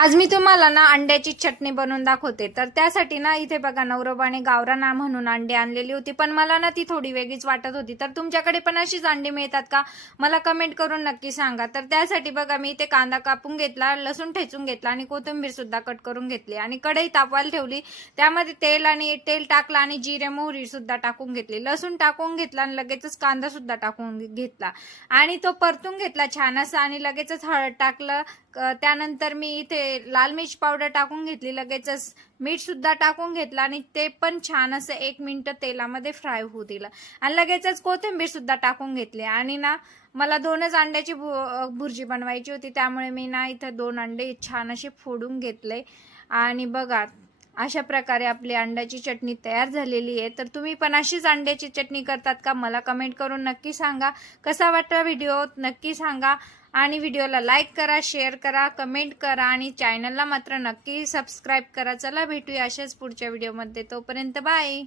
आज मी तुम्हाला ना अंड्याची चटणी बनवून दाखवते। तर त्यासाठी ना इथे बघा नवरोबाने गावरान म्हणून अंडे आणलेली होती, पण मला ना ती थोडी वेगळीच वाटत होती। तर तुमच्याकडे पण अशीच अंडी मिळतात का मला कमेंट करून नक्की सांगा। तर त्यासाठी बघा मी इथे कांदा कापून घेतला, लसूण ठेचून घेतला आणि कोथिंबीर सुद्धा कट करून घेतली आणि कढई तापवायला ठेवली। त्यामध्ये तेल टाकलं आणि जिरे मोहरी सुद्धा टाकून घेतली, लसूण टाकून घेतला आणि लगेचच कांदा सुद्धा टाकून घेतला आणि तो परतून घेतला छान असा आणि लगेचच हळद टाकलं। त्यानंतर मी इथे लाल मिर्च पावडर टाकून घेतली, लगेचच मीठ सुद्धा टाकून घेतला आणि ते पण छान असं 1 मिनिट तेलामध्ये फ्राय होऊ दिलं आणि लगेचच कोथिंबीर सुद्धा टाकून घेतली। आणि ना मला 2च अंड्याची भुर्जी बनवायची होती, त्यामुळे मी ना इथे 2 अंडे छान असे फोडून घेतले आणि बघा अशा प्रकारे आपली अंड्याची चटणी तयार झालेली आहे। तर तुम्ही पण अशीच अंड्याची चटणी करतात का मला कमेंट करून नक्की सांगा। कसा वाटला व्हिडिओ नक्की सांगा आणि व्हिडिओला लाईक करा, शेअर करा, कमेंट करा आणि चॅनलला मात्र नक्की सबस्क्राईब करा। चला भेटूया अशाच पुढच्या व्हिडिओमध्ये, तोपर्यंत बाय।